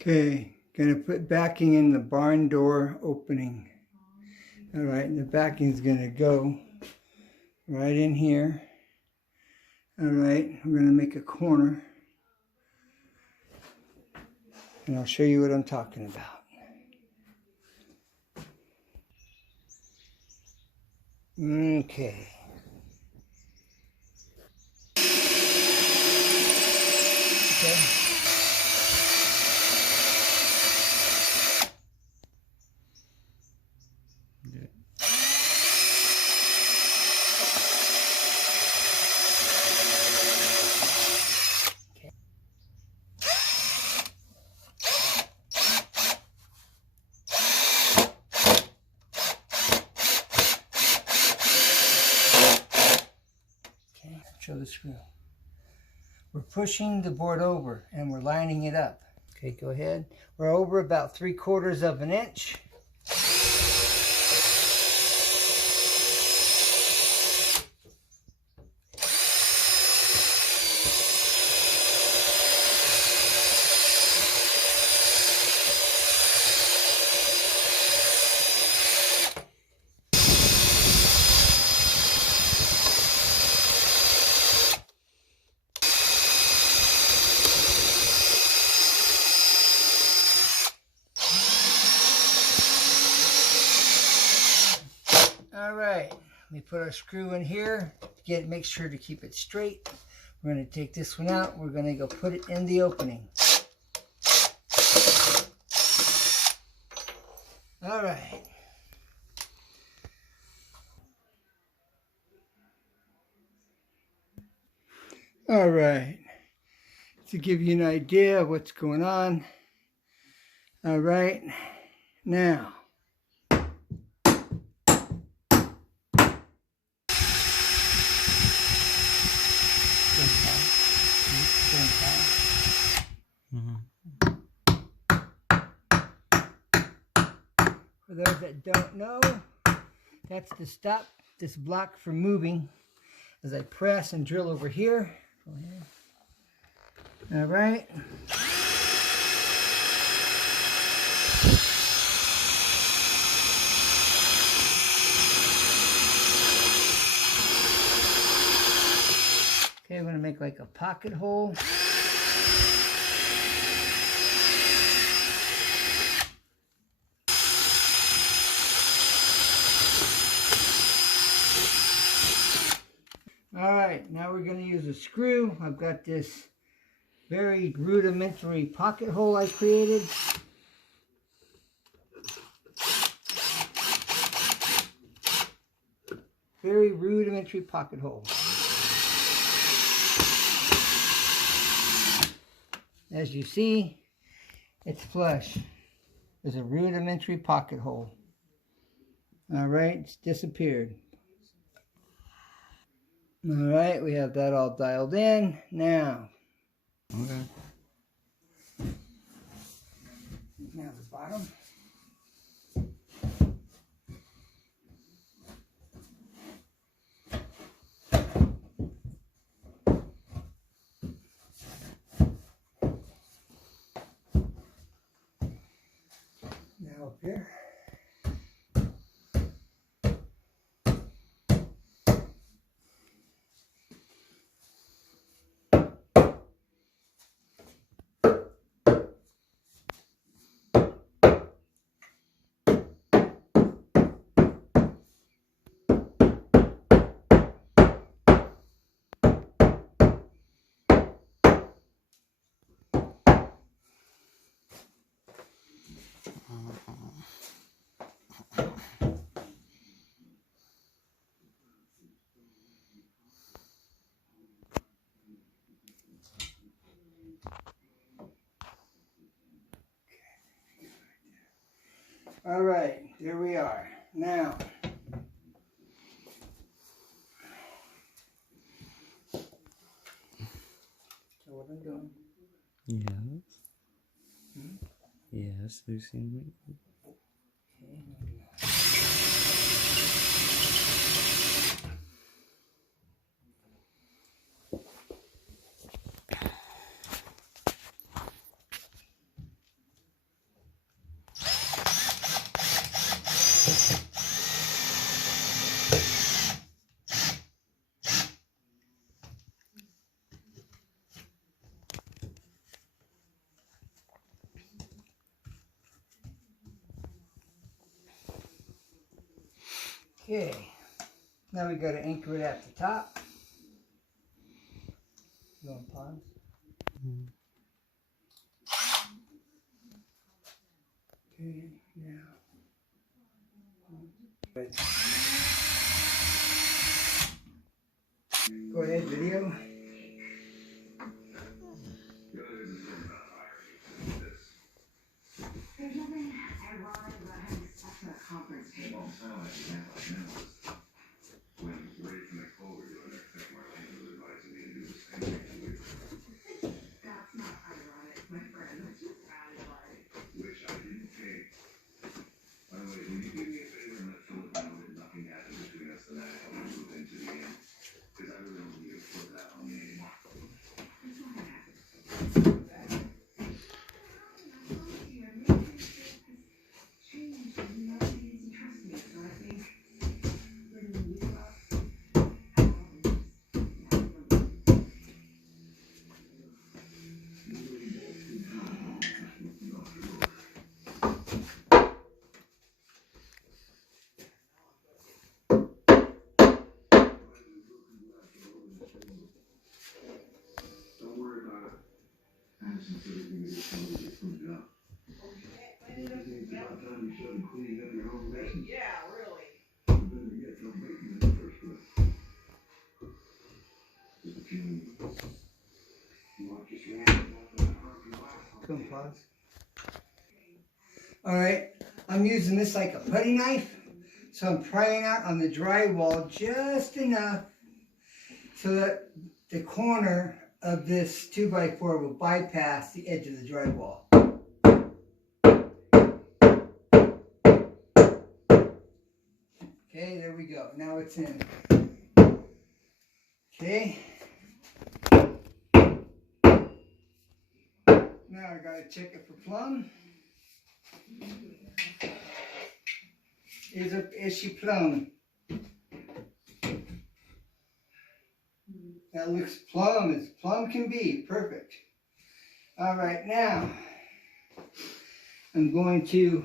Okay, gonna put backing in the barn door opening. All right, and the backing is gonna go right in here. All right, we're gonna make a corner, and I'll show you what I'm talking about. Okay. Okay. Show the screw. We're pushing the board over and we're lining it up. Okay, go ahead. We're over about 3/4 of an inch. All right, we put our screw in here. Make sure to keep it straight. We're going to take this one out. We're going to go put it in the opening. All right. All right. To give you an idea of what's going on. All right. Now. For those that don't know, that's to stop this block from moving as I press and drill over here. All right. Okay, I'm going to make like a pocket hole. All right, now we're going to use a screw. I've got this very rudimentary pocket hole I created. Very rudimentary pocket hole. As you see, it's flush. There's a rudimentary pocket hole. All right, it's disappeared. All right, we have that all dialed in. Now, now the bottom. Now up here. All right, there we are. Now, so what I'm doing? Yes. Yes, Lucy. Okay, now we got to anchor it at the top. You want to pause? Okay, now. Go ahead, video. There's nothing ironic about having sex at a conference table. When Ray from the call we're doing, I think Marlene was advising me to do the same thing. That's not ironic, my friend. That's just ironic. Which I didn't take. By the way, will you do me a favor and let Philip know that nothing happened between us tonight? I want to move into the end. Because I really don't need to put that on me anymore. It's not gonna happen. Changed and you know he needs to trust me, so I think letting you up. Don't worry about it. Addison said everything is going to get cleaned up. It's about time you started cleaning up your own messes. Yeah, really. You better get no bacon in the first place. Just a few minutes. You want just one more? Come pause. Alright, I'm using this like a putty knife. So I'm prying out on the drywall just enough so that the corner of this 2x4 will bypass the edge of the drywall. Okay, there we go. Now it's in. Okay. Now I gotta check it for plumb. Is she plumb? That looks plumb as plumb can be. Perfect. All right, now I'm going to